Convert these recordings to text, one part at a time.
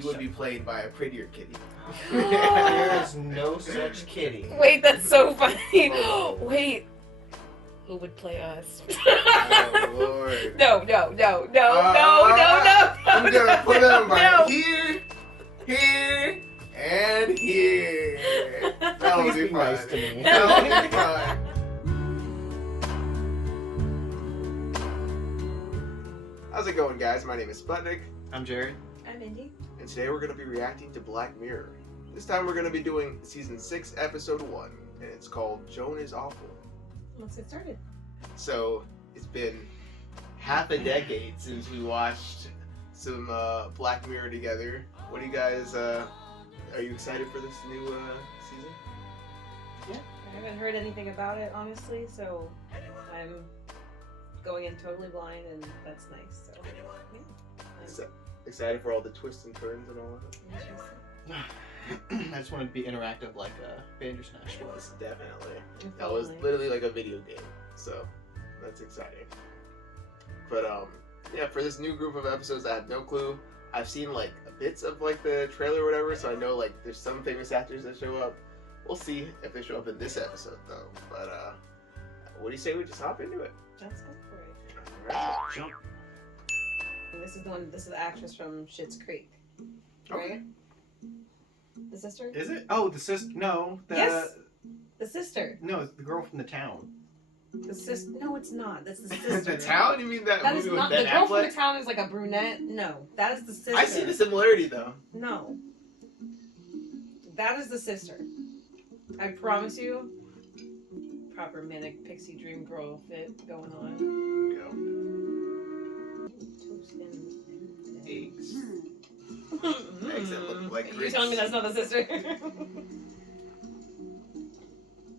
you would be played by a prettier kitty. There is no such kitty. Wait, that's so funny. Oh. Wait. Who would play us? Oh, Lord. No. I'm gonna put them right No. here, and here. That would Please be be fun. nice to me. That would be fun. How's it going, guys? My name is Sputnik, I'm Jared. I'm Indy. and today we're going to be reacting to Black Mirror. This time we're going to be doing Season 6, Episode 1, and it's called Joan is Awful. Let's get started. So, it's been half a decade since we watched some Black Mirror together. What do you guys, are you excited for this new season? Yeah, I haven't heard anything about it, honestly, so I'm going in totally blind, and that's nice. So, yeah. Excited for all the twists and turns and all of it? I just want it to be interactive like Bandersnatch was. Definitely. That was literally like a video game, so that's exciting. But yeah, for this new group of episodes, I have no clue. I've seen like bits of like the trailer or whatever, so I know like there's some famous actors that show up. We'll see if they show up in this episode though. But what do you say we just hop into it? Let's go for it. Alright. Jump. This is the actress from Schitt's Creek, right? Okay. The sister? Is it? Oh, the sister. No. Yes. The sister. No, it's the girl from the town. The sister. No, it's not. That's the sister. The town? You mean that That is movie not with the Ben girl from Affleck? the town. Is like a brunette. No, that is the sister. I see the similarity though. No, that is the sister. I promise you. Proper manic pixie dream girl fit going on. Toast and Eggs. Mm. Eggs that look like You're grits. telling me that's not the sister?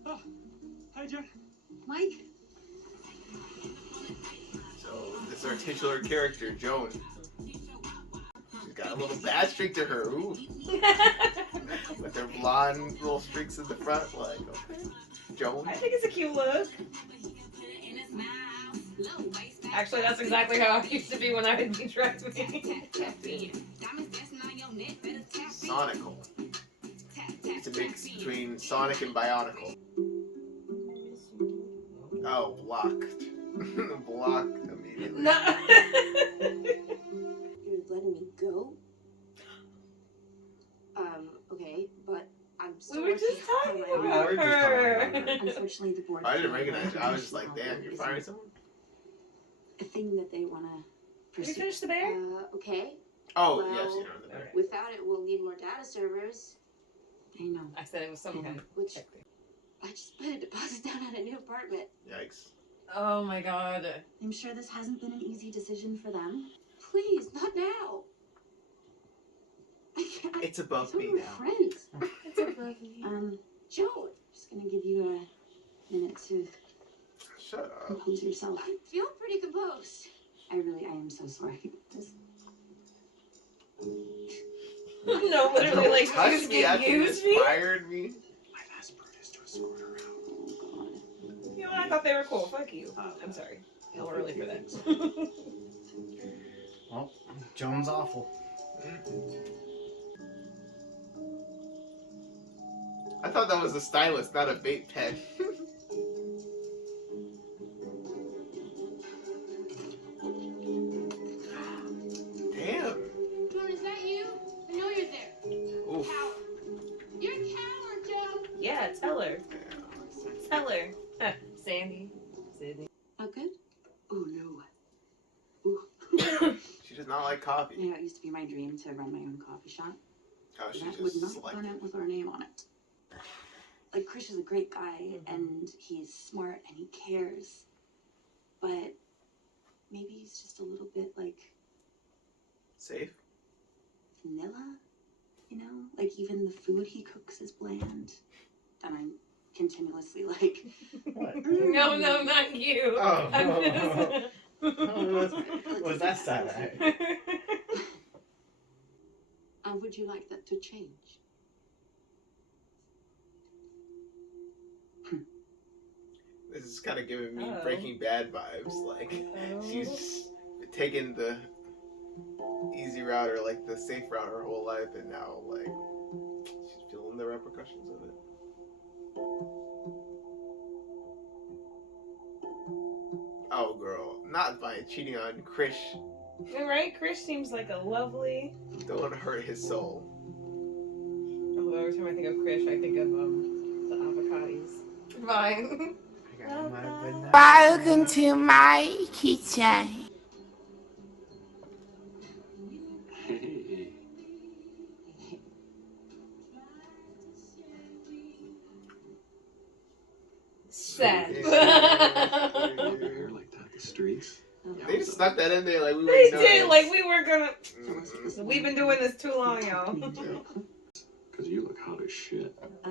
Oh, hi, Joan. Mike? So this is our titular character, Joan. She's got a little bad streak to her. Ooh. With her blonde little streaks in the front, like, okay. Joan. I think it's a cute look. Actually, that's exactly how I used to be when I would be dressing. Sonical. It's a mix between Sonic and Bionicle. Oh, blocked. Blocked immediately. No. You're letting me go? Okay, but I'm We still were working just talking on my Yeah, about we're just talking about her. Unfortunately, the board. I didn't recognize you. I was just like, damn, you're firing someone? A thing that they want to Did we pursue. finish the bear? Okay. Oh, Well, yes, you know the bear. Without it, we'll need more data servers. I know. I said it was some kind of Which tech thing. I just put a deposit down on a new apartment. Yikes. Oh my god. I'm sure this hasn't been an easy decision for them. Please, not now. I can't. It's above Some me of my now. friends. It's above me. Joan, just gonna give you a minute to Shut up. compose yourself. I feel pretty composed. I am so sorry. Just No, literally, like, Touch you just me after you used me? inspired me. My last bird is to escort her out. oh god. You know what? I thought they were cool. Fuck you. I'm sorry. A little early for that. Well, Joan's awful. I thought that was a stylus, not a vape pen. Damn. Joan, is that you? I know you're there. Oof. Coward. You're a coward, Joan. Yeah, tell her. Tell her. Sandy. Sydney. Not good? Oh no. Ooh. She does not like coffee. You know, it used to be my dream to run my own coffee shop. Oh, she That would just not like run it with our name on it. Like, Chris is a great guy, and he's smart, and he cares. But maybe he's just a little bit, like, safe. vanilla, you know? Like, even the food he cooks is bland. And I'm continuously like, What? No, not you. Oh, I'm no. just- What was that side eye? would you like that to change? This is kind of giving me Oh. Breaking Bad vibes. Like she's taking the easy route or like the safe route her whole life, and now like she's feeling the repercussions of it. Oh, girl, not by cheating on Krish. You're right. Krish seems like a lovely. Don't hurt his soul. Although every time I think of Krish, I think of the avocados. Fine. Welcome to my kitchen. Hey. Sad. Your hair like that, the streaks. They just stuck that in there like we They were did, like we were gonna. Mm-hmm. We've been doing this too long, y'all. Because you look hot as shit. I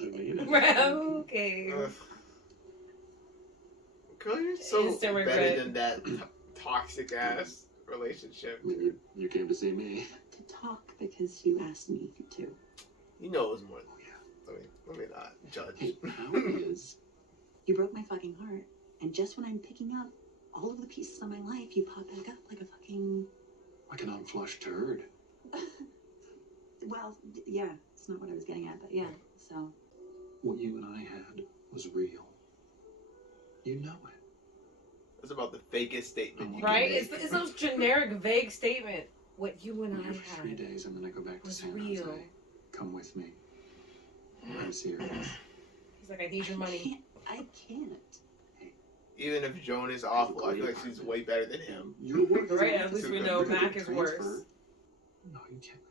mean it. Okay. Girl, you're so Instant better regret. than that toxic ass relationship. You came to see me. To talk because you asked me to. You know it was more than let me not judge. Hey, how is? You broke my fucking heart, and just when I'm picking up all of the pieces of my life, you pop back up like a fucking. Like an unflushed turd. Well, yeah, it's not what I was getting at, but yeah, so. What you and I had was real. You know it. It's about the fakest statement you Right? can make. It's those generic, vague statement. What you and I'm here I for 3 had. days and then I go back to was San real. Jose. Come with me. I'm serious. He's like, I need your money. I can't. Even if Joan is awful, I feel like she's way better than him. You're worth Right, at least we know Mac is worse. No, you can't.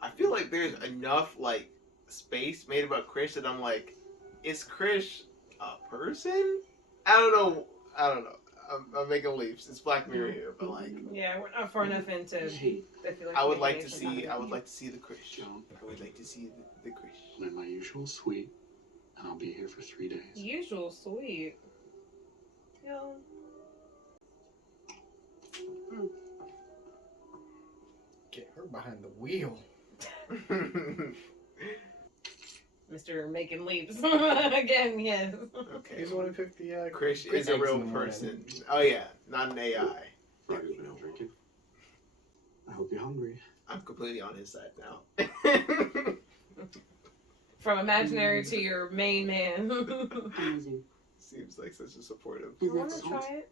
I feel like there's enough like space made about Krish that I'm like, is Krish a person? I don't know. I'm making leaps. It's Black Mirror here, but like, Yeah, we're not far enough into. Hey, I feel like I would making like to anything see. out I of would it. like to see the Krish. Joan, I would like to see the Krish. I'm in my usual suite, and I'll be here for 3 days. Usual sweet. Yo. Get her behind the wheel. Mr. Making Leaps. Again, yes. Okay. He's the one who cooked the Krish green is a eggs real in the morning. person. Oh yeah, not an AI. Friday's been out drinking. I hope you're hungry. I'm completely on his side now. From imaginary to your main man. Amazing. Seems like such a supportive. Is I that want to salt? try it.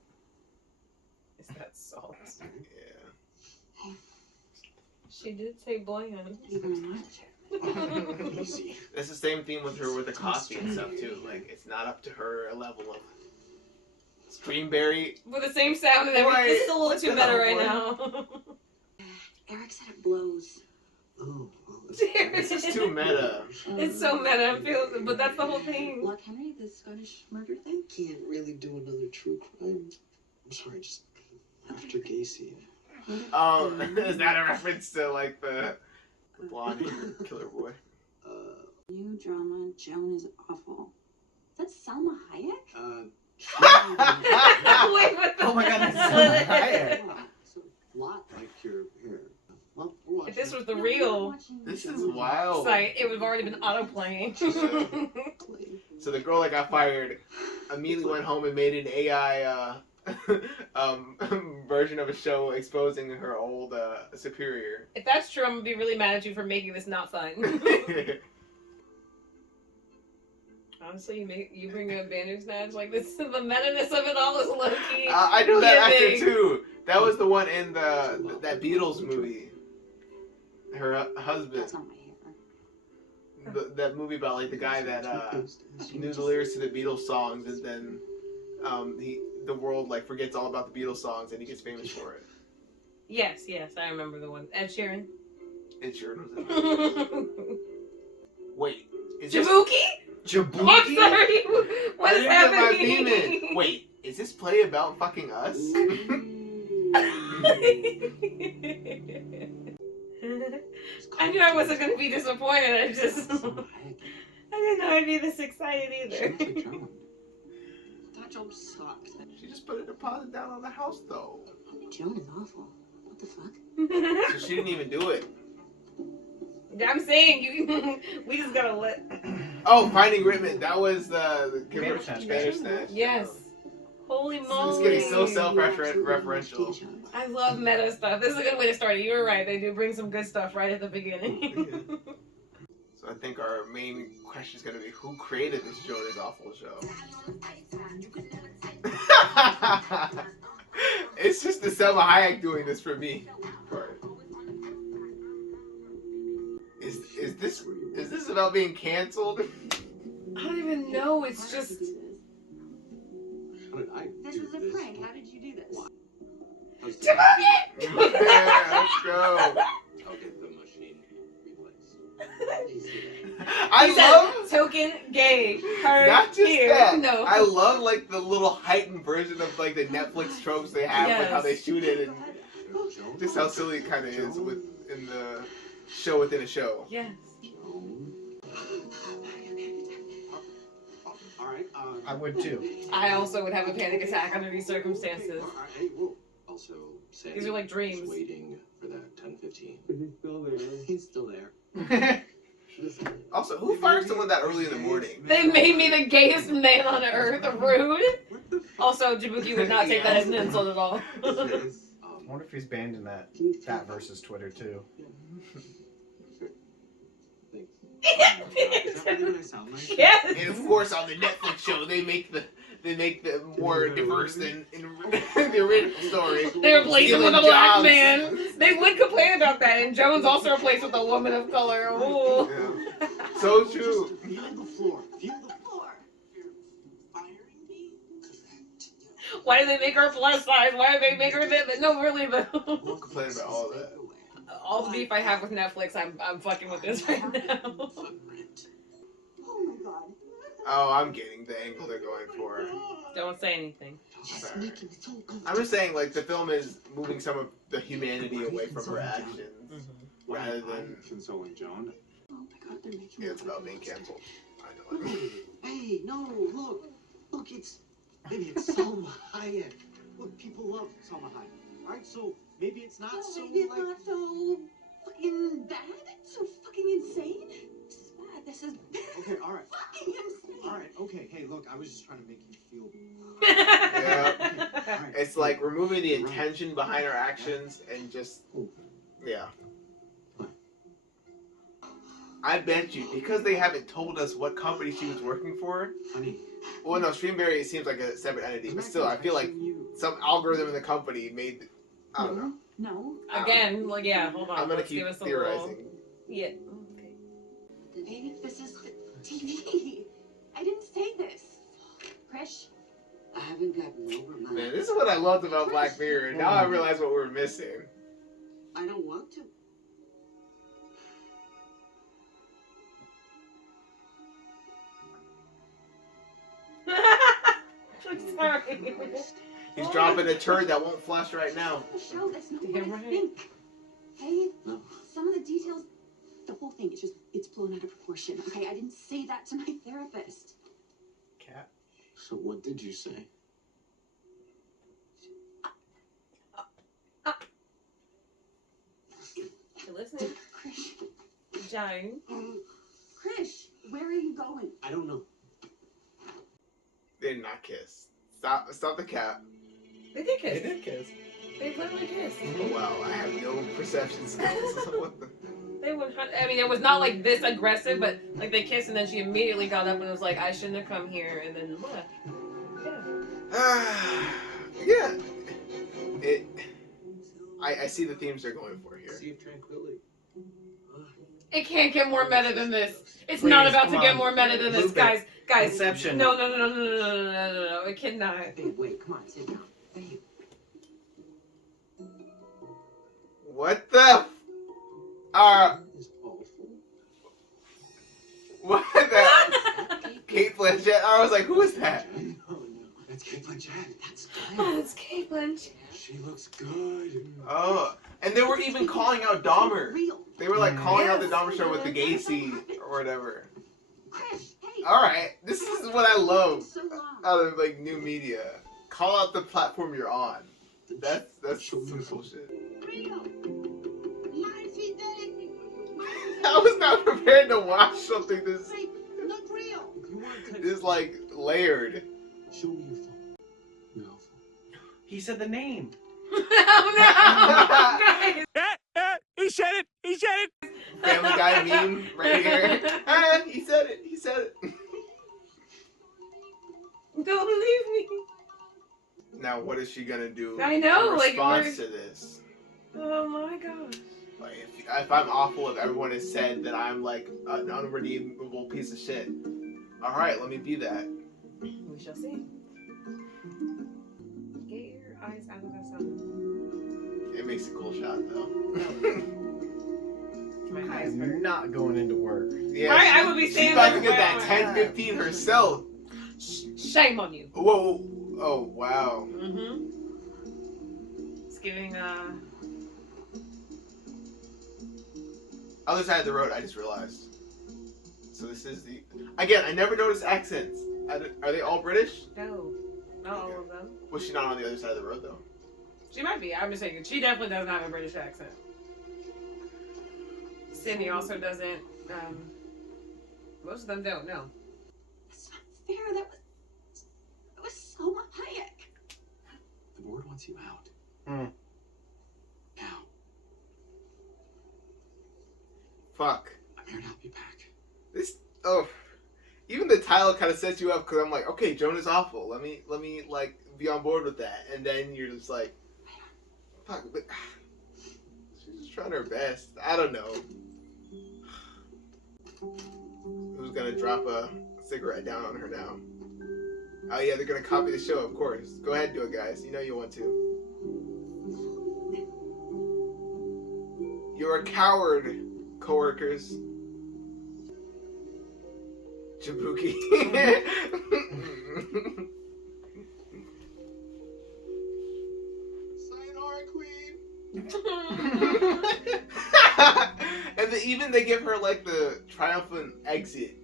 Is that salt? Yeah. She did say bland. Even much. Easy. That's the same theme with her with the coffee and stuff too. Like it's not up to her level of Streamberry. With the same sound and everything. Right. This is a little What too the meta hell, right boy? now. Eric said it blows. Oh, well, This is too meta. It's so meta, I feel, but that's the whole thing. Lock Henry, the Scottish murder thing? Can't really do another true crime. I'm sorry, just after Gacy. Oh, is that a reference to like the blonde killer boy? New drama, Joan is awful. Is that Salma Hayek? Wait, what the Oh my God, that's so high. So, lot. Like your hair. Well, we're watching. If this was the No, real we're watching This is Joan. wild. site, it would have already been auto-playing. So the girl that got fired immediately went home and made an AI version of a show exposing her old superior. If that's true, I'm gonna be really mad at you for making this not fun. Honestly, you bring up Bandersnatch like this. The meta-ness of it all is low-key. I know that giving. actor too. That was the one in that Beatles movie. Her husband. That's not my hair. That movie about like the guy that knew the lyrics to the Beatles songs, and then the world like forgets all about the Beatles songs, and he gets famous for it. Yes, I remember the one. Ed Sheeran. It sure was. Wait, is this Jabuki? Jabuki? I'm sorry. What is I didn't get my happening? beam in. Wait, is this play about fucking us? I knew I wasn't gonna be disappointed. I just Salma Hayek. I didn't know I'd be this excited She either. looks like Joan. That job sucked. She just put a deposit down on the house though, Joan is awful. What the fuck? so she didn't even do it. I'm saying you. We just gotta let. Oh, Finding Whitman. That was the Bandersnatch. Bandersnatch. Yes. Holy It's moly. getting so self-referential. I love meta stuff. This is a good way to start it. You were right. They do bring some good stuff right at the beginning. So I think our main question is going to be, who created this Joan is Awful show? It's just the Selma Hayek doing this for me. Is this about being canceled? I don't even know. It's just... How did I This do is a prank. How did you do this? Yeah, let's go. I'll get the machine replaced. I He said, love token gay. Heard not just here. that. No. I love like the little heightened version of like the Netflix tropes they have, like how they Yes. shoot it and just how silly it kind of is in the show within a show. Yes. All right. I would too. I also would have a panic attack under these circumstances. Hey, whoa. Also, Sandy These are like is dreams. waiting for that 10:15. He's still there. He's still there. Also, who fires someone that early in the morning? They made me the gayest man on earth. Rude. Also, Jabuki would not take that as an insult at all. I wonder if he's banned in that versus Twitter too. Is that really what I sound like? Yes. And of course, on the Netflix show, they make them more diverse than in the original story. They replaced him with a Stealing black jobs. man. They would complain about that, and Joan's also replaced with a woman of color. Ooh. Yeah. So true. Feel the floor. Feel the Floor. You're firing me? Correct. Why do they make her plus size? Why do they make her this? No, really though. We'll complain about all that. All the beef I have with Netflix, I'm fucking with this right now. Oh my god. Oh, I'm getting the angle they're going for. Don't say anything. Sorry. I'm just saying, like, the film is moving some of the humanity away from her actions, rather than consoling Joan. Oh my god, they're making it's about being canceled. I know it. Hey, no, look, it's Salma Hayek. Look, people love Salma Hayek, right? So maybe it's not so maybe it's like. not so fucking bad. So fucking insane. This is bad. This is Okay, all right, fucking insane. all right, okay. Hey, look, I was just trying to make you feel. Yeah. All right. It's like removing the intention behind her actions and just, yeah. I bet you, because they haven't told us what company she was working for. Honey. Well, no, Streamberry seems like a separate entity, but still, I feel like some algorithm in the company made. I don't know. No. Again, like, yeah, hold on. I'm gonna Let's keep give us a theorizing. little... Yeah. Okay. Baby, this is TV. I didn't say this. Krish. I haven't gotten over my. Man, this is what I loved about Black Mirror. Now I realize what we're missing. I don't want to. I'm sorry. He's dropping a turd that won't flush right now. The show, that's not Damn what I right. think. Hey, No. some of the details, the whole thing, it's blown out of proportion. Okay, I didn't say that to my therapist. Cat. So what did you say? You listening? Krish, Joan. Krish, where are you going? I don't know. They did not kiss. Stop the cat. They did kiss. They did kiss. They literally kissed. Oh, wow, I have no perception skills. What the? They would. I mean, it was not like this aggressive, but like they kissed and then she immediately got up and was like, "I shouldn't have come here," and then left. Yeah. I see the themes they're going for here. Sea of tranquility. It can't get more meta than this. It's Please, not about to come get on. more meta than this, Move it. guys. Guys, Inception. no. It cannot. Hey, wait, come on, sit down. Hey, What the? It's awful. What the? Kate Blanchett. I was like, who is that? No, that's Kate Blanchett. That's Oh, it's Caitlin. She looks good. Oh, and they were even calling out Dahmer. Real. They were like calling out the Yes. Dahmer show with the gay scene or whatever. Krish, hey. All right, this is what I love So long. out of like new media. Call out the platform you're on. That's Show some me. bullshit. Rio, my fidelity. I was not prepared to watch something this Not real. If you want to this like layered. show me your phone. No. He said the name. Oh no! Guys. He said it. He said it. Family Guy meme right here. Ah, he said it. He said it. Don't leave me. Now, what is she gonna do I know, in like, response to this? Oh my gosh. Like, if I'm awful, if everyone has said that I'm like an unredeemable piece of shit, all right, let me be that. We shall see. Get your eyes out of the sun. It makes a cool shot though. My I eyes am hurt. not going into work. Yeah, Right, I would be she's standing about to there get that forever. 10-15 herself. Shame on you. Whoa. Oh wow. Mm-hmm. It's giving Other side of the road. I just realized. So this is the. Again, I never noticed accents. Are they all British? no. Not all of them. Was she not on the other side of the road though? She might be. I'm just saying. She definitely doesn't have a British accent. Sydney also doesn't. Most of them don't. No. That's not fair. That was Selma Hayek. The board wants you out. Hmm. Now, Fuck. I'm here to help you pack. This. Oh. Even the title kind of sets you up because I'm like, okay, Joan is awful. Let me like be on board with that, and then you're just like, fuck. But she's just trying her best. I don't know. Who's gonna drop a cigarette down on her now? Oh yeah, they're gonna copy the show, of course. Go ahead and do it, guys. You know you want to. You're a coward, coworkers. Jabuki. Sayonara, queen. And even they give her like the triumphant exit,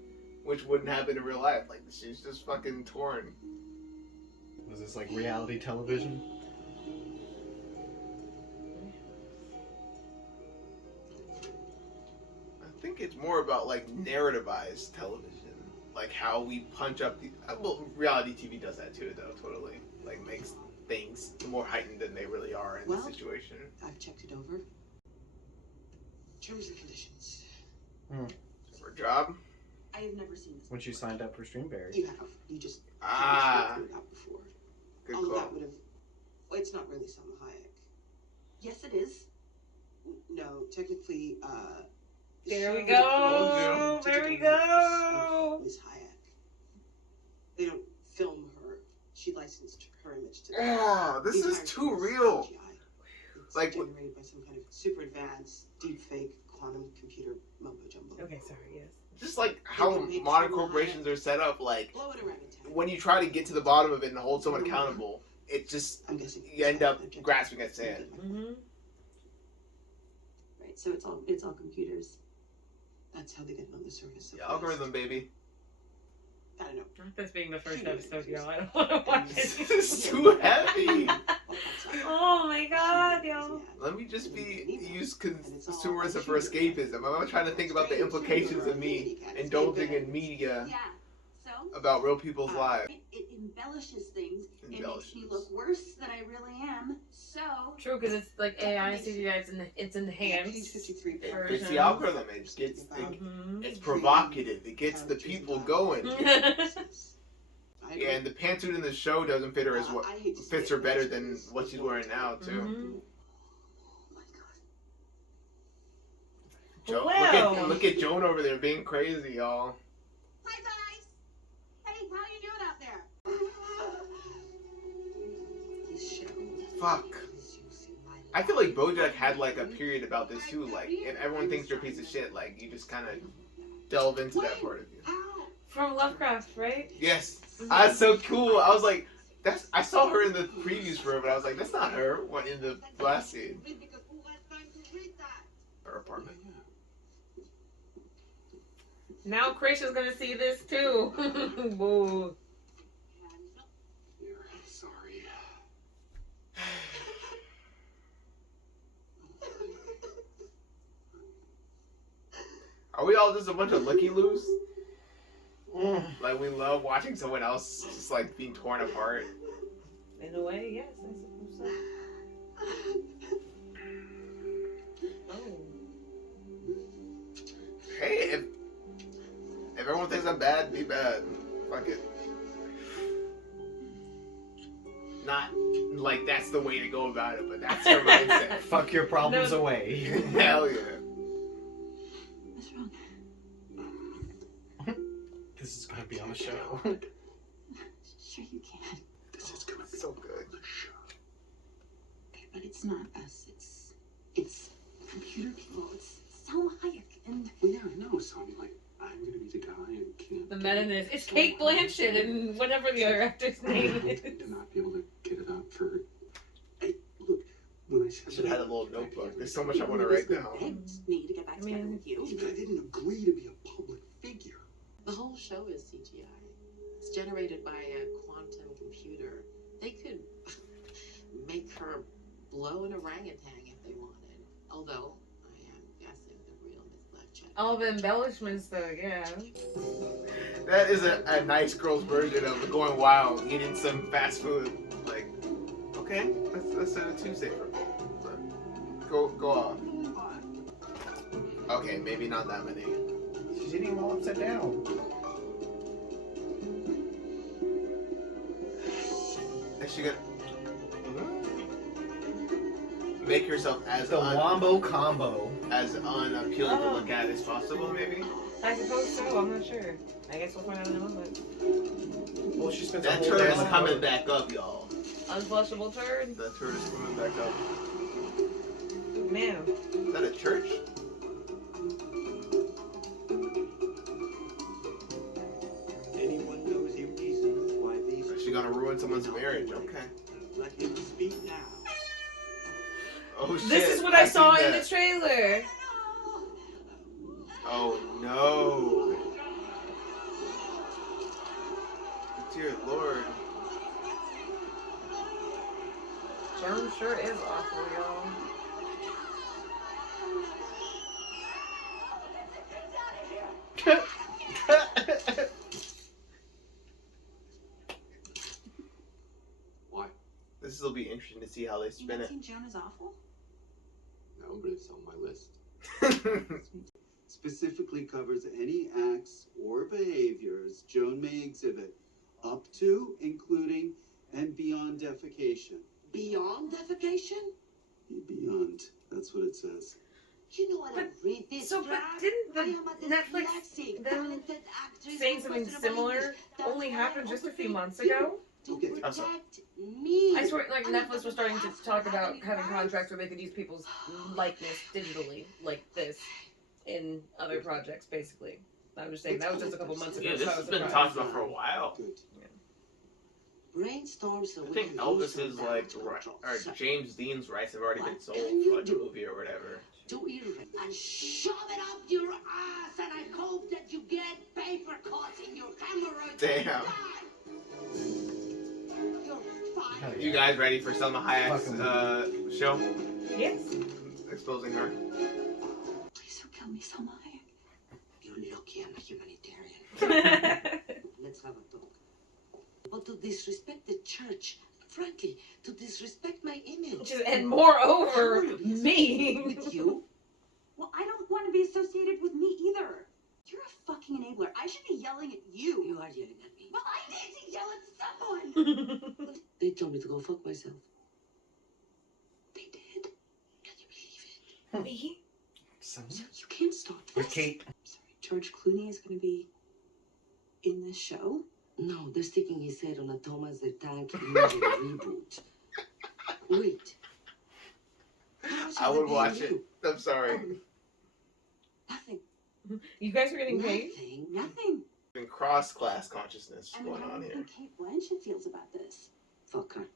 which wouldn't happen in real life. Like she's just fucking torn. Was this like reality television? I think it's more about like narrativized television, like how we punch up the. Well, reality TV does that too, though. Totally, like makes things more heightened than they really are in this situation. I've checked it over. Terms and conditions. For a job. I have never seen this. When she signed up for Streamberry. You have. You just Ah, can't that before. good All of call. that would have. Well, it's not really Selma Hayek. Yes, it is. No, technically, There we show go. the There we digital rights go. of Miss Hayek. They don't film her. She licensed her image to Oh, the this is entire too thing real. CGI. It's Like- generated by some kind of super advanced, deep fake, quantum computer mumbo jumbo. Okay, sorry. Yes. Just like how They can make modern Selma corporations are set up, like Blow it around in town. when you try to get to the bottom of it and hold someone accountable, it just I'm guessing you end up grasping at sand. Mm-hmm. Right. So it's all computers. That's how they get it on the surface. So Yeah, algorithm, fast. baby. I don't know. Not this being the first episode, y'all. I don't want to watch This it. is too heavy. Oh my god, y'all. Let me just use consumerism for escapism. I'm not trying to think about the implications of me indulging in media Yeah. So about real people's lives. it embellishes things. It makes me Embellishes. look worse than I really am. So True, because it's like AI CGI. It's in the hands. Page 53. It Version. fits the algorithm. It gets Mhm. it's provocative. It gets the people going. I Yeah, and the pantsuit in the show doesn't fit her as well. I hate to say Fits her it, better but than it's what she's wearing now too. Mhm. Oh my god. Joan, Well. look at Joan over there being crazy, y'all. hi guys. Hey, how you doing out there? This show Fuck. is using my I feel like BoJack had like a period about this too. Like, if everyone thinks you're a piece of shit, like you just kind of delve into that part of you. From Lovecraft, right? Yes, that's so cool. I was like, that's. I saw her in the previews for it, but I was like, that's not her. What in the last scene? Her apartment. Now Krisha's gonna see this too. Whoa. You're sorry. Are we all just a bunch of looky-loos? Like we love watching someone else just like being torn apart. In a way, yes, I suppose so. Oh. Hey, if everyone thinks I'm bad, be bad. Fuck it. Not like that's the way to go about it, but that's her mindset. Fuck your problems No. away. Hell yeah. What's wrong? This is gonna be on the show. Sure you can. This is gonna be So good. the show. Okay, but it's not us. It's computer people. It's Selma Hayek and Well, yeah, I know, Sonny. Like, I'm gonna be the guy who can't. The meta-ness. It's Kate Blanchett and whatever the other actor's name is. To not be able to get it out for. Hey, look. When I said I should have had a little notebook. There's so much I want to write down. begged me to get back together with you. Yeah, but I didn't agree to be a public figure. The whole show is CGI. It's generated by a quantum computer. They could make her blow an orangutan if they wanted. Although, I am guessing the real Miss Lefchat. All the embellishments, though, yeah. That is a nice girl's version of going wild, eating some fast food. Like, okay, let's set a Tuesday for me. But go off. Okay, maybe not that many. She's eating them all upside down. Is she gonna make herself as The Wombo combo. as unappealing to look at as possible? Maybe. I suppose so, I'm not sure. I guess we'll find out in a moment. Well, she spends That a whole turd day is on the coming boat. back up, y'all. Unflushable turd? That turd is coming back up. Man. Is that a church? Anyone knows the reasons why these. Is she gonna ruin someone's marriage? Okay. Let him speak now. Oh shit. This is what I saw seen in that. the trailer. Oh no. Dear Lord. Joan sure is awful, y'all. Why? This will be interesting to see how they You spin haven't it. seen Joan is awful? No, but it's on my list. Specifically covers any acts or behaviors Joan may exhibit, up to, including, and beyond defecation. Beyond defecation? Beyond. That's what it says. You know what I But- read this So, but draft? didn't the I am a Netflix dyslexic, them talented actress saying with something questionable similar English. That's only why happened I just a few overthink months you ago? To Okay. protect me. I swear, like, I mean, Netflix was starting to ask talk her about any having rights. contracts where they could use people's likeness digitally, like this, in other projects, basically. I'm just saying, that was just a couple months ago. Yeah, so this I has was been surprised. talked about for a while. Good. Brainstorm so I we think can Elvis do is some like, damage control. or So James Dean's rights have already been What sold can for you like a do? movie or whatever. do it and shove it up your ass, and I hope that you get paper cuts in your hemorrhoids. Damn. And die. You're fine. Hell You yeah. guys ready for Selma Hayek's show? Yes. Exposing her. Please don't kill me, Selma Hayek. You're lucky I'm a humanitarian. Let's have a talk. But to disrespect the church, frankly, to disrespect my image. And moreover, Surely it's me. with you. Well, I don't want to be associated with me either. You're a fucking enabler. I should be yelling at you. You are yelling at me. Well, I need to yell at someone. They told me to go fuck myself. They did. Can you believe it? Me? So, So you can't stop with this. Kate. Sorry, George Clooney is going to be in this show. No, they're sticking his head on a Thomas the Tank Engine reboot. Wait. How much I are they would watch paying it. you? I'm sorry. Nothing. You guys are getting paid? Nothing. Nothing. Been cross-class consciousness I mean, going how on do you here. think Kate Blanchett feels about this? Fuck her.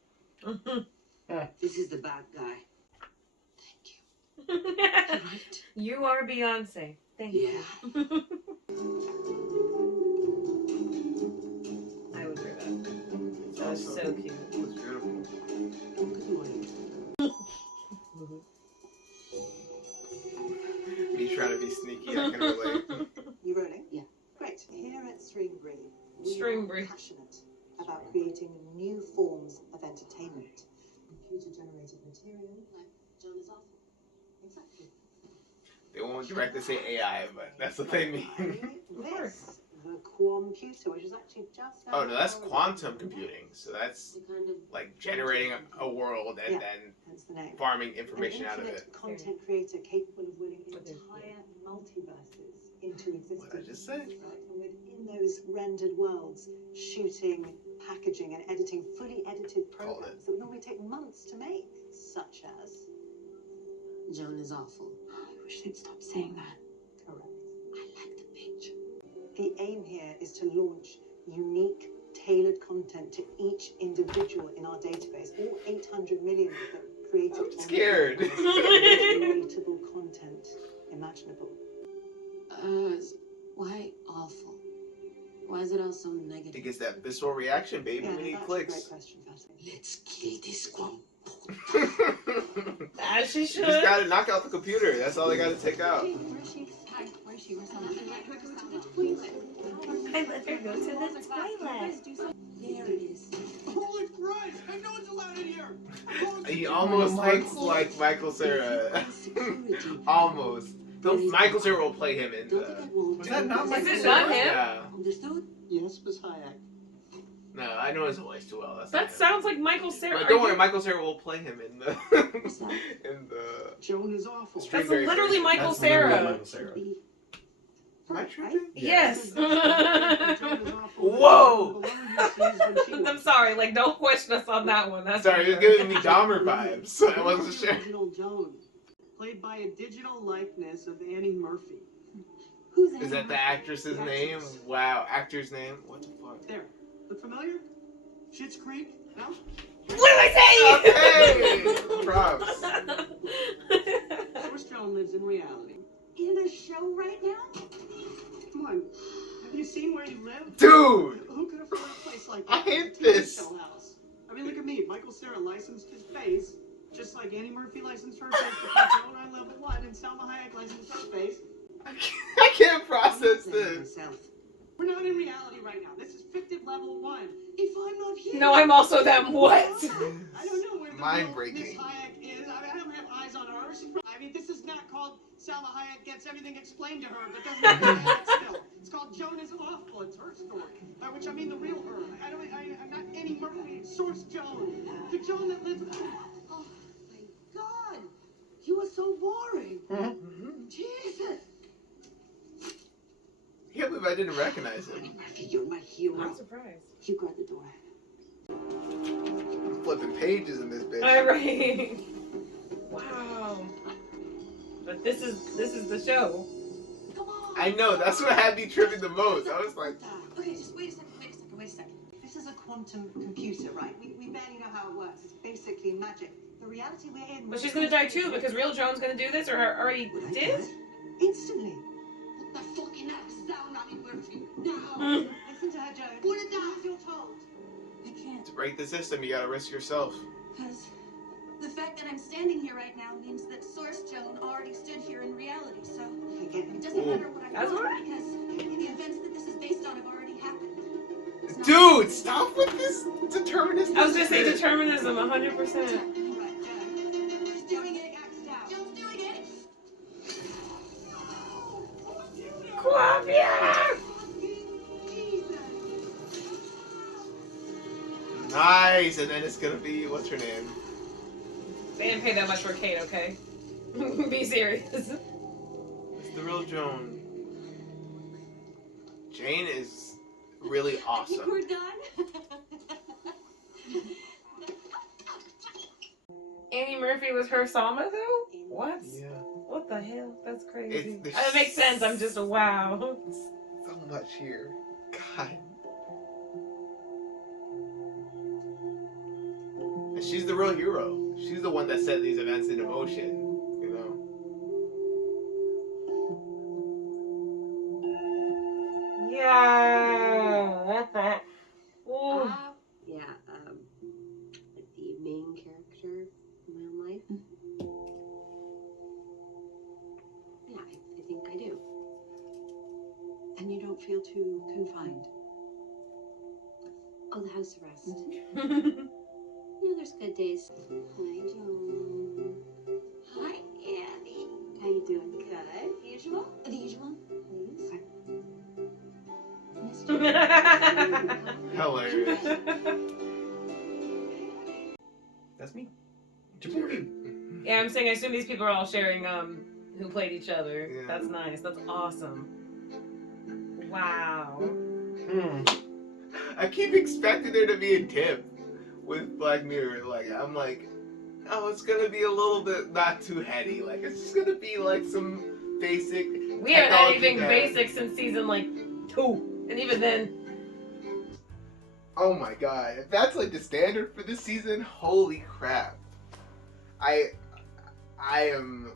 This is the bad guy. Thank you. You're right. You are Beyonce. Thank Yeah. you. I would wear that. It's That was awesome. so cute. It's beautiful. Good morning. Me trying to be sneaky, I can relate. You rolling? Yeah. Great. Here at Streamline, we Streamline. are passionate about creating new forms of entertainment. Computer Like, Joan is awful. Exactly. They won't directly say AI, but that's what they mean. This, the computer, which is actually just. Oh no, that's quantum computing. So that's The kind of like generating a world and Yeah. then Hence the name. farming An information out of infinite it. content creator capable of willing entire multiverses into existence. What did I just say? Right, and within those rendered worlds, shooting, packaging, and editing fully edited Called programs that would normally take months to make, such as. Joan is awful. I wish they'd stop saying that. Correct. I like the picture. The aim here is to launch unique, tailored content to each individual in our database. All 800 million of them created. I'm scared. Most relatable content imaginable. Why awful? Why is it all so negative? It gets that visceral reaction, baby. Yeah, We need that's a clicks. great question, Fatty. Let's kill this one. As she You should. just gotta knock out the computer. That's all they gotta take out. Where is she? Hi, where is she? Where's Selma? Let her go to the toilet. I let her go to the toilet. There it is. Holy Christ! Hey, no one's allowed in here! He almost looks like Michael Cera. Almost. Michael Cera will play him in Don't think I the... won't. Was that not Is Michael it Cera? not him? Yeah. Understood? Yes, Miss Hayek. No, I know his voice too well. That's That not him. sounds like Michael Cera. But don't worry, Michael Cera will play him in the... What's that? in the... Joan is awful. That's literally Michael That's literally Cera. Michael Cera. Am I tripping? Yes. Whoa! I'm sorry, like, don't question us on that one. That's Sorry, you're giving me Dahmer vibes. So I wasn't sure. Original Joan, played by a digital likeness of Annie Murphy. Who's Is that the actress's name? Wow, actor's name? What the fuck? There. Look familiar? Schitt's Creek? No? What did I say? Okay! Props. Source Joan lives in reality. in a show right now? Come on. Have you seen where you live? Dude! Who could afford a place like I that? hate It's a this. TV show house. I mean, look at me. Michael Cera licensed his face, just like Annie Murphy licensed her face to play Joan on Level 1, and Salma Hayek licensed her face. I can't process this. Myself. We're not in reality right now. This is fictive Level 1. If I'm not here... No, I'm also them. What? I don't know where the Mind real breaking. Miss Hayek is. I don't have eyes on her. I mean, this is not called Salma Hayek gets everything explained to her, but doesn't have Hayek still. It's called Joan is awful. It's her story. By which I mean the real her. I'm not Annie Murphy. Source Joan. The Joan that lives... Oh my God! You were so boring. Jesus! I can't believe I didn't recognize him. Annie Murphy, you're my hero. I'm surprised. You guard the door. I'm flipping pages in this bitch. Alright. Wow. But this is the show. Come on! I know, that's what had me tripping the most. I was like, Okay, just wait a second. This is a quantum computer, right? We barely know how it works. It's basically magic. The reality we're in... But she's gonna die too because real Joan's gonna do this or her already Would I did? die? Instantly. Put the fucking axe down, Annie Murphy. Now! Listen to her, Joan. Put it down. Do as you're told. I can't, to break the system, you gotta risk yourself. because the fact that I'm standing here right now means that Source Joan already stood here in reality, so Forget it me. doesn't matter what I That's do, right. because the events that this is based on have already happened. It's not- Dude, stop with this determinism. I was gonna say shit. determinism 100%. All right, Joan. She's doing it. Joan's doing it. Quapia! Nice, and then it's gonna be, what's her name? They didn't pay that much for Kate, okay? Be serious. It's the real Joan. Jane is really I think awesome. we're done. Annie Murphy was her Salma though? What? Yeah. What the hell? That's crazy. There's That makes sense. I'm just a wow. so much here. God. And she's the real hero. She's the one that set these events into motion, you know? Yeah. What the? Ooh. Yeah, like the main character in my own life. Yeah, I think I do. And you don't feel too confined. Oh, the house arrest. You know, there's good days. Hi, Joan. Hi, Annie. How you doing? Good. The usual? The usual? Please. Missed you. Hilarious. That's me. Yeah, I'm saying I assume these people are all sharing who played each other. Yeah. That's nice. That's awesome. Wow. I keep expecting there to be a dip with Black Mirror. Like, I'm like, oh, it's gonna be a little bit not too heady. Like, it's just gonna be like some basic. We haven't had technology anything that- basic since season like 2, and even then. Oh my god, if that's like the standard for this season, holy crap! I am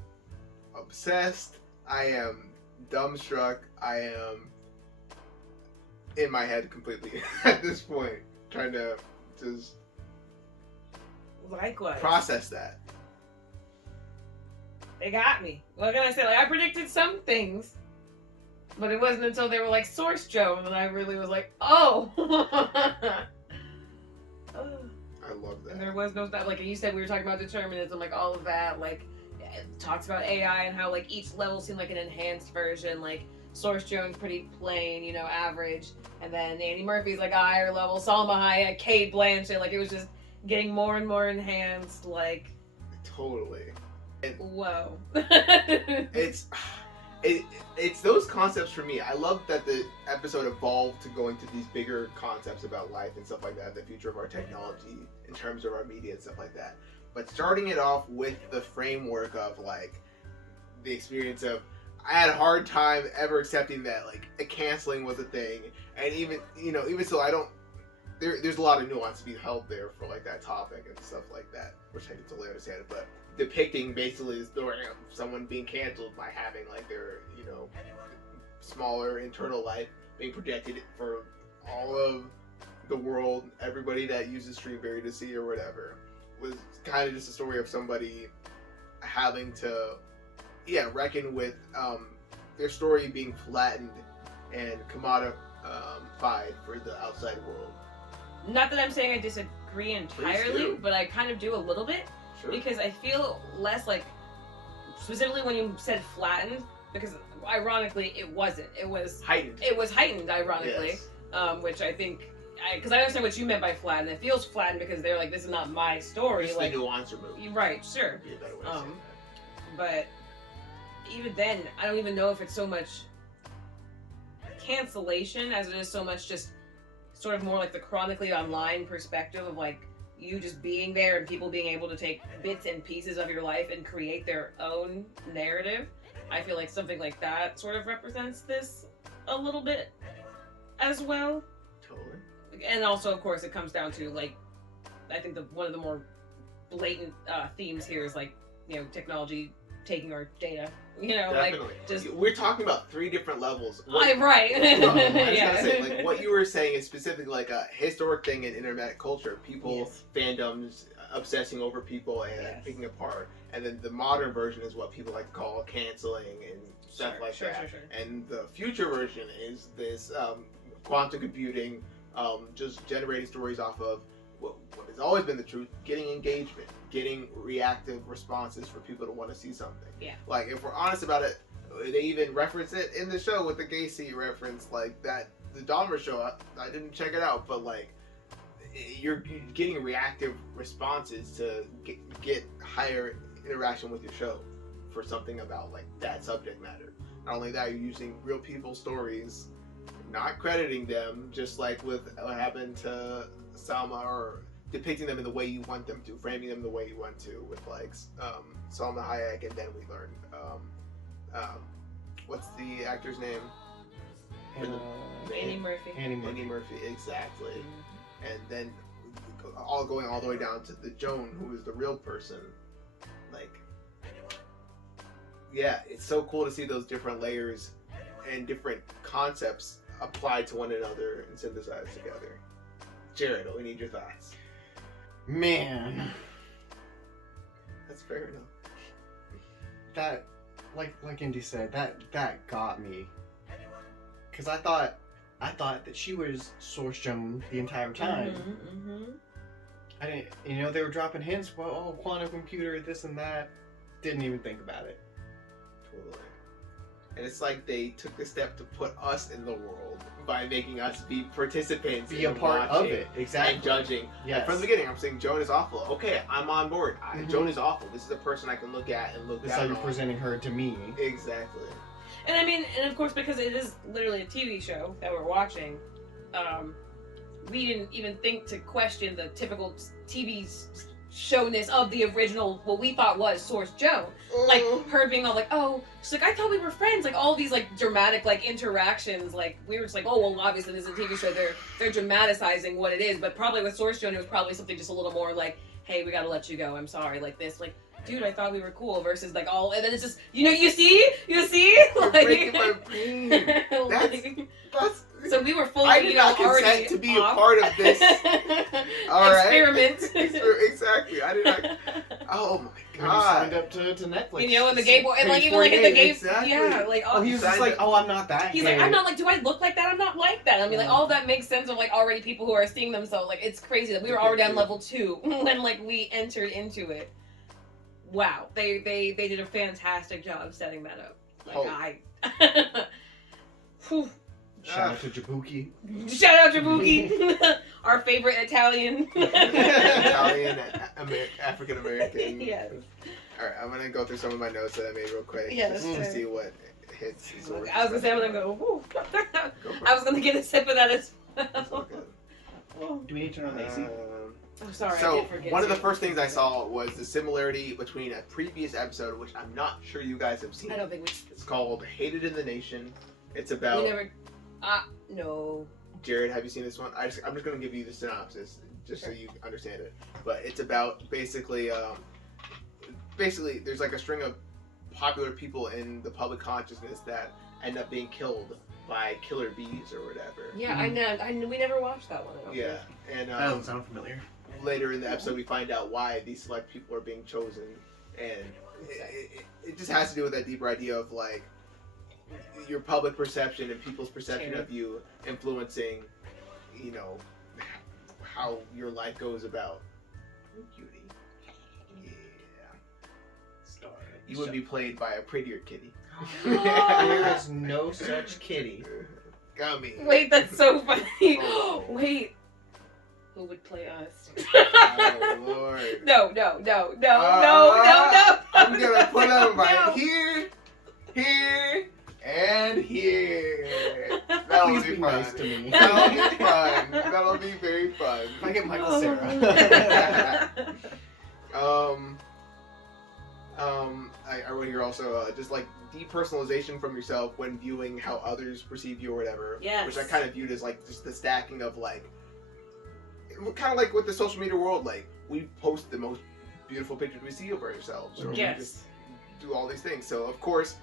obsessed. I am dumbstruck. I am in my head completely at this point, trying to just Likewise. process that. They got me. What can I say? Like, I predicted some things, but it wasn't until they were like Source Joan that I really was like, oh. I love that. And there was no stuff, like you said, we were talking about determinism, like all of that, like it talks about AI and how like each level seemed like an enhanced version. Like Source Joan's pretty plain, you know, average, and then Annie Murphy's like a higher level, Salma Hayek, Cate Blanchett, like it was just getting more and more enhanced. Like Totally. And whoa. it's those concepts for me. I love that the episode evolved to go into these bigger concepts about life and stuff like that, the future of our technology in terms of our media and stuff like that. But starting it off with the framework of like the experience of, I had a hard time ever accepting that like a canceling was a thing, and even so I don't. There's a lot of nuance to be held there for like that topic and stuff like that, which I totally understand. But depicting basically the story of someone being canceled by having like their smaller internal life being projected for all of the world, everybody that uses Streamberry to see or whatever, was kind of just a story of somebody having to reckon with their story being flattened and commodified for the outside world. Not that I'm saying I disagree entirely, but I kind of do a little bit. Sure. Because I feel less like, specifically when you said flattened, because ironically it wasn't. It was heightened. It was heightened, ironically. Yes. Which I think, because I understand what you meant by flattened. It feels flattened because they're like, this is not my story. Just like the nuance removed. Right, sure. Be a better way of saying But even then, I don't even know if it's so much cancellation as it is so much just sort of more like the chronically online perspective of like you just being there and people being able to take bits and pieces of your life and create their own narrative. I feel like something like that sort of represents this a little bit as well. Totally. And also, of course, it comes down to like, I think one of the more blatant themes here is like, technology taking our data. Definitely. Like just We're talking about 3 different levels. right. No, I was Yeah. gonna say, like what you were saying is specifically like a historic thing in internet culture. People, fandoms obsessing over people and picking apart. And then the modern version is what people like to call canceling and stuff like that. Sure. And the future version is this quantum computing, just generating stories off of what has always been the truth, getting engagement, getting reactive responses for people to want to see something. Yeah. Like, if we're honest about it, they even reference it in the show with the Gacy reference, like that, the Dahmer show, I didn't check it out, but like, you're getting reactive responses to get higher interaction with your show for something about like that subject matter. Not only that, you're using real people's stories, not crediting them, just like with what happened to Salma, or depicting them in the way you want them to, framing them the way you want to, with like Salma Hayek, and then we learned what's the actor's name? Annie Murphy. Annie Murphy, exactly. And then all going all the way down to the Joan, who is the real person. Like, yeah, it's so cool to see those different layers and different concepts applied to one another and synthesized together. Jared, we need your thoughts. Man, that's fair enough. That, like Indy said, that got me, because I thought that she was Source Joan the entire time. I didn't. You know, they were dropping hints. Well, oh, quantum computer, this and that. Didn't even think about it. Totally. And it's like they took the step to put us in the world by making us be participants, Be a part of it, exactly, and judging. Yes. And from the beginning, I'm saying Joan is awful. Okay, I'm on board. Joan is awful. This is a person I can look at and look. That's how you're presenting her to me. Exactly. And I mean, and of course, because it is literally a TV show that we're watching, we didn't even think to question the typical TV showness of the original, what we thought was Source Joan. Like, her being all like, oh, she's like, I thought we were friends. Like, all these, like, dramatic, like, interactions. Like, we were just like, oh, well, obviously this is a TV show. They're dramatizing what it is. But probably with Source Joan, it was probably something just a little more like, hey, we gotta let you go. I'm sorry. Like, this, like, dude, I thought we were cool, versus like all, and then it's just, you know, you see, You're breaking my brain. That's so we were fully, I did not consent to be a part of this. All experiment. Exactly. I did not. Oh my god. You signed up to Netflix. You know, in the gay boy, and like even like in the gay, yeah, like oh, he was just like, oh, I'm not that. He's gay. like, I'm not like, do I look like that? I'm not like that. I mean, like all that makes sense of like already people who are seeing themselves. Like it's crazy that we were already on level 2 when like we entered into it. Wow, they did a fantastic job setting that up. Like Shout out to Jabuki. Shout out Jabuki, our favorite Italian. Italian, African American. Yes. All right, I'm gonna go through some of my notes that I made real quick, yes, just to see what hits. I was gonna say, I'm gonna go. Woo. I was gonna get a sip of that as well. Do we need to know Lacey? Oh, sorry. So I did forget one of the first things I saw was the similarity between a previous episode, which I'm not sure you guys have seen. I don't think we. It's called "Hated in the Nation." It's about. We never. No. Jared, have you seen this one? I'm just gonna give you the synopsis just so you understand it. But it's about basically there's like a string of popular people in the public consciousness that end up being killed by killer bees or whatever. Yeah, I know. We never watched that one. Yeah, and that doesn't sound familiar. Later in the episode, we find out why these select people are being chosen, and it just has to do with that deeper idea of like your public perception and people's perception of you influencing, you know, how your life goes about. Cutie. Yeah. You would be played by a prettier kitty. There is no such kitty. Gummy. Wait, that's so funny. Oh. Wait. Who would play us? Oh, Lord. No. I'm gonna put them right here, and here. That'll be fun. Nice to me. That'll be fun. That'll be very fun. I get Michael Cera. I wrote here also just like depersonalization from yourself when viewing how others perceive you or whatever. Yes. Which I kind of viewed as like just the stacking of like, kind of like with the social media world, like we post the most beautiful pictures we see of ourselves, or we just do all these things. So of course,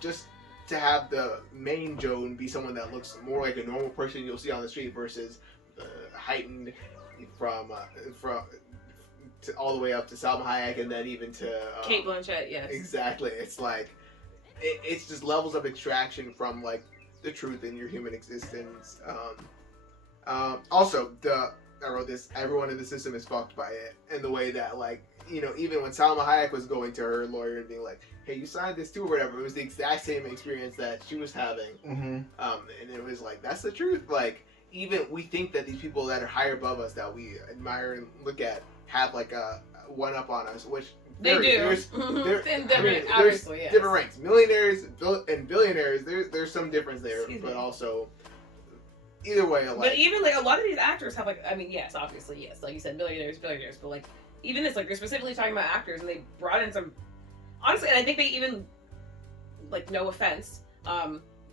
just to have the main Joan be someone that looks more like a normal person you'll see on the street versus heightened from all the way up to Salma Hayek and then even to Kate Blanchett. Yes. Exactly. It's like it's just levels of extraction from like the truth in your human existence. Also, I wrote this. Everyone in the system is fucked by it, in the way that, like, you know, even when Salma Hayek was going to her lawyer and being like, "Hey, you signed this too," or whatever, it was the exact same experience that she was having. Mm-hmm. And it was like, that's the truth. Like, even we think that these people that are higher above us, that we admire and look at, have like a one up on us, which they do. There's Yes. different ranks. Millionaires and billionaires. There's some difference there, but also. Either way, like, but even like a lot of these actors have like, I mean, yes, obviously, yes, like you said, billionaires, but like even this, like they're specifically talking about actors, and they brought in some, honestly, and I think they even, like, no offense,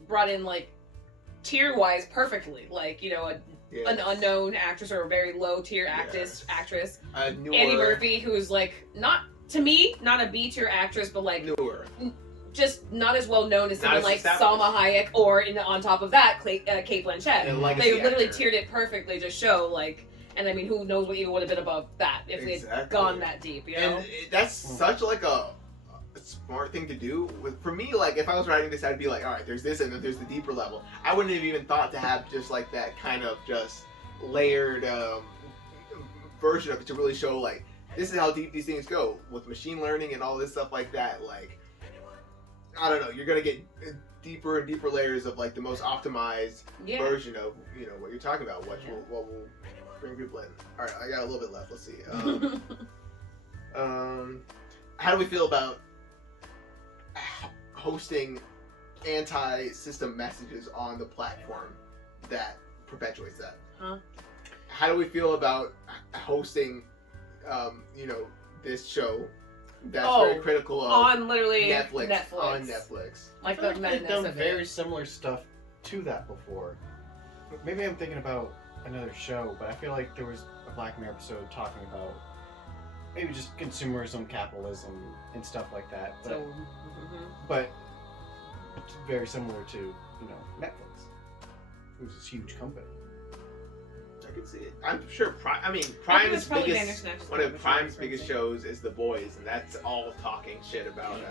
brought in like tier wise perfectly, like, you know, an unknown actress or a very low tier actress, Annie Murphy, who's like not a B tier actress, but like newer. Just not as well known as someone like Salma Hayek, or on top of that, Kate Blanchett. They literally tiered it perfectly to show, like, and I mean, who knows what even would have been above that if they had gone that deep, you know? And that's such like a smart thing to do. For me, like, if I was writing this, I'd be like, all right, there's this and then there's the deeper level. I wouldn't have even thought to have just like that kind of just layered version of it to really show like this is how deep these things go with machine learning and all this stuff like that. Like, I don't know, you're gonna get deeper and deeper layers of like the most optimized version of what you're talking about, what will bring people in. All right, I got a little bit left. Let's see. How do we feel about hosting anti-system messages on the platform that perpetuates that? How do we feel about hosting, this show that's very critical of on literally Netflix. On Netflix. Like they've done very similar stuff to that before. Maybe I'm thinking about another show, but I feel like there was a Black Mirror episode talking about maybe just consumerism, capitalism, and stuff like that. But, but it's very similar to Netflix, who's this huge company. I can see it. I'm sure. Prime's biggest, one of Prime's biggest shows is The Boys, and that's all talking shit about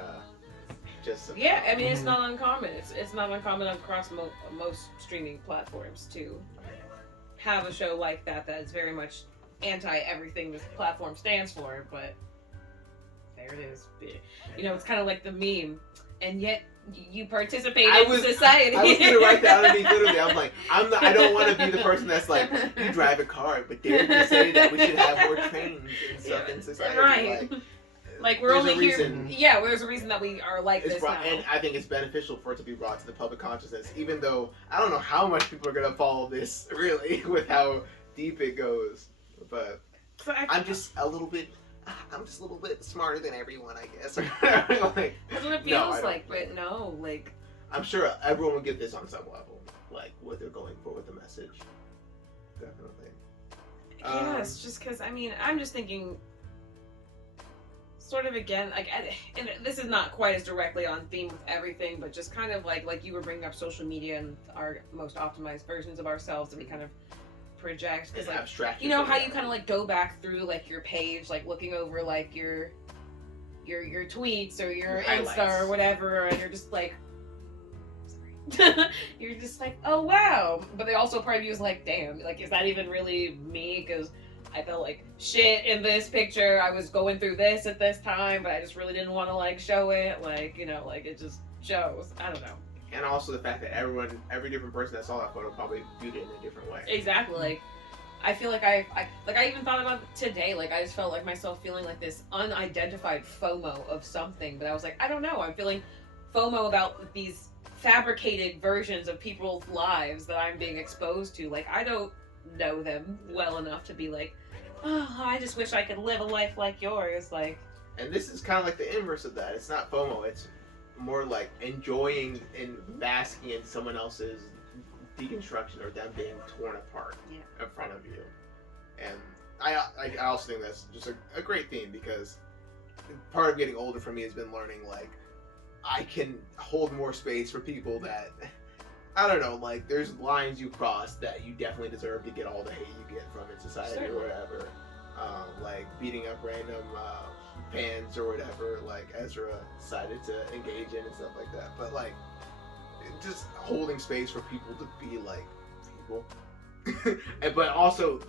just. I mean, it's not uncommon. It's not uncommon across most streaming platforms to have a show like that is very much anti everything this platform stands for. But there it is. It's kind of like the meme, and yet you participate in society. I was gonna write that underneath literally. I'm like, I don't want to be the person that's like, you drive a car, but dare to say that we should have more trains and stuff in society. Right. Like we're only here. Yeah, there's a reason that we are like this now. And I think it's beneficial for it to be brought to the public consciousness, even though I don't know how much people are gonna follow this really with how deep it goes. But I'm just a little bit smarter than everyone, I guess. That's what it feels like, but no, like... I'm sure everyone will get this on some level, like what they're going for with the message. Definitely. Yes, just because, I'm just thinking, sort of again, like, and this is not quite as directly on theme with everything, but just kind of like you were bringing up social media and our most optimized versions of ourselves that we kind of project, because like abstraction, how you kind of like go back through like your page, like looking over like your tweets or your Insta or whatever, and you're just like you're just like, oh wow, but they also part of you is like, damn, like is that even really me? Because I felt like shit in this picture, I was going through this at this time, but I just really didn't want to like show it, like like it just shows. I don't know. And also the fact that every different person that saw that photo probably viewed it in a different way. Exactly. Like, I feel like I even thought about it today. Like, I just felt like myself feeling like this unidentified FOMO of something. But I was like, I don't know. I'm feeling FOMO about these fabricated versions of people's lives that I'm being exposed to. Like, I don't know them well enough to be like, oh, I just wish I could live a life like yours. Like, and this is kind of like the inverse of that. It's not FOMO. It's more like enjoying and basking in someone else's deconstruction or them being torn apart in front of you. And I also think that's just a great theme, because part of getting older for me has been learning like I can hold more space for people that I don't know, like there's lines you cross that you definitely deserve to get all the hate you get from in society or whatever. Like beating up random fans or whatever, like Ezra decided to engage in and stuff like that. But like, just holding space for people to be like people, but also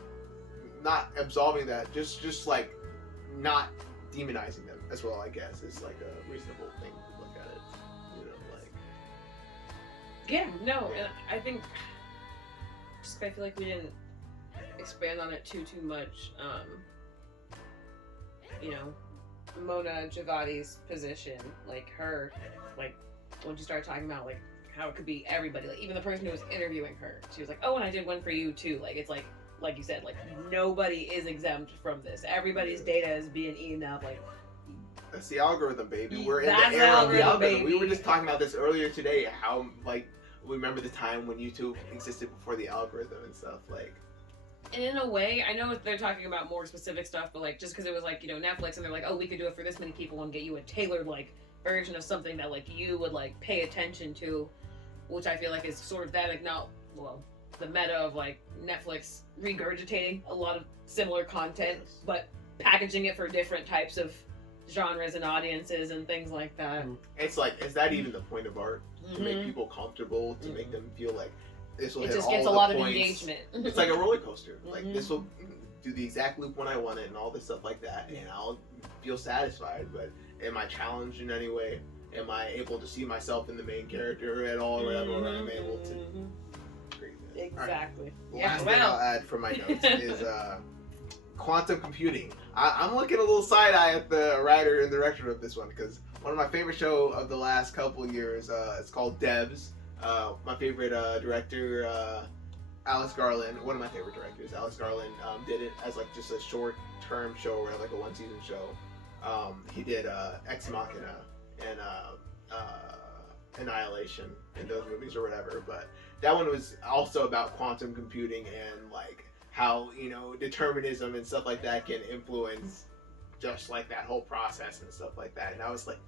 not absolving that. Just like not demonizing them as well. I guess is like a reasonable thing to look at it. Like. Yeah. No. Yeah. I think. Just I feel like we didn't expand on it too much. Mona Javadi's position, like her, like when she started talking about like how it could be everybody, like even the person who was interviewing her, she was like, oh, and I did one for you too. Like it's like you said, like nobody is exempt from this. Everybody's data is being eaten up. Like that's the algorithm, baby. We're in the era of the algorithm. Baby. We were just talking about this earlier today. How like we remember the time when YouTube existed before the algorithm and stuff like. And in a way, I know they're talking about more specific stuff, but like just because it was like Netflix, and they're like, oh, we could do it for this many people and get you a tailored like version of something that like you would like pay attention to, which I feel like is sort of that the meta of like Netflix regurgitating a lot of similar content, but packaging it for different types of genres and audiences and things like that. It's like, is that even the point of art? To make people comfortable, to make them feel like this will hit all the points. It just gets a lot of engagement. It's like a roller coaster. Like this will do the exact loop when I want it and all this stuff like that, and I'll feel satisfied. But am I challenged in any way? Am I able to see myself in the main character at all, or whatever? Or am I able to? Exactly. Right. Last thing I'll add from my notes is quantum computing. I'm looking a little side-eye at the writer and director of this one, because one of my favorite show of the last couple of years, it's called Devs. My favorite director, Alex Garland, one of my favorite directors, Alex Garland, did it as like just a short-term show, or like a one-season show. He did Ex Machina and Annihilation in those movies or whatever, but that one was also about quantum computing and like how, you know, determinism and stuff like that can influence just like that whole process and stuff like that. And I was like,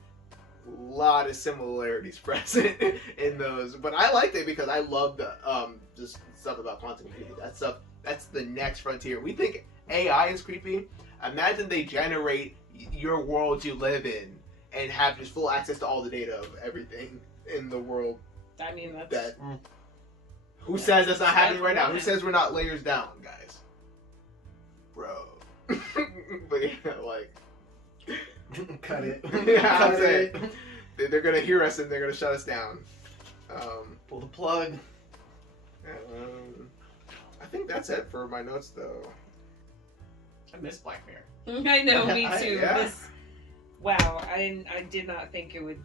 a lot of similarities present in those, but I liked it because I love the just stuff about quantum computing. That's the next frontier. We think AI is creepy. Imagine they generate your world you live in and have just full access to all the data of everything in the world. I mean, that's... Who says that's not happening right now? Who says we're not layers down, guys? Bro. But yeah, like... Cut it. Yeah, I'm saying. They're gonna hear us and they're gonna shut us down. Pull the plug. I think that's it for my notes, though. I miss Black Mirror. I know, me too. Yeah. Wow, I did not think it would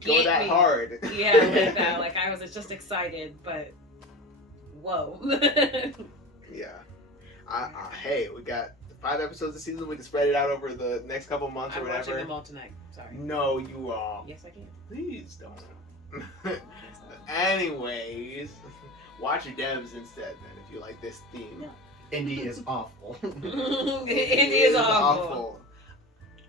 go that me. hard. Yeah, like that. Like I was just excited, but whoa. Yeah. Hey, we got 5 episodes this season. We can spread it out over the next couple months or I'm whatever. watching them all tonight. Sorry. No, you are. Yes, I can. Please don't. Anyways, watch your Devs instead, man, if you like this theme. No. Indie is awful. Indie is awful.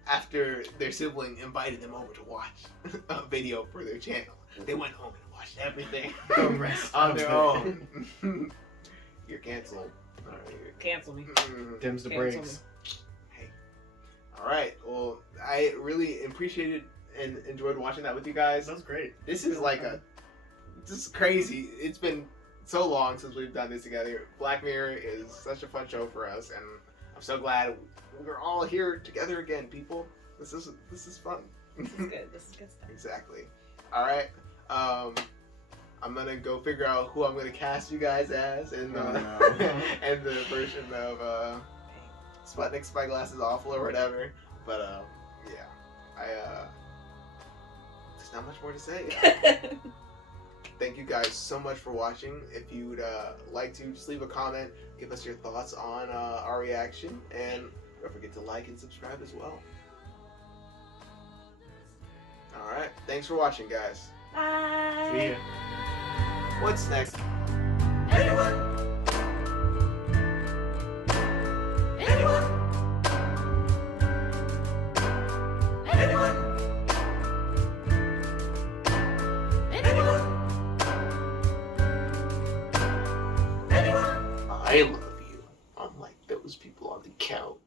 After their sibling invited them over to watch a video for their channel, they went home and watched everything The rest on of their it. own. You're canceled. All right. Cancel me. Dims the Cancel brakes. Hey. All right. Well, I really appreciated and enjoyed watching that with you guys. That was great. This is like this is crazy. It's been so long since we've done this together. Black Mirror is such a fun show for us, and I'm so glad we're all here together again, people. This is fun. This is good. This is good stuff. Exactly. All right. I'm gonna go figure out who I'm gonna cast you guys as, and and the version of Sputnik Spyglass Awful or whatever. But yeah, there's not much more to say. Thank you guys so much for watching. If you would like to, just leave a comment, give us your thoughts on our reaction, and don't forget to like and subscribe as well. Alright, thanks for watching, guys. Bye. See ya. What's next? I love you, unlike those people on the couch.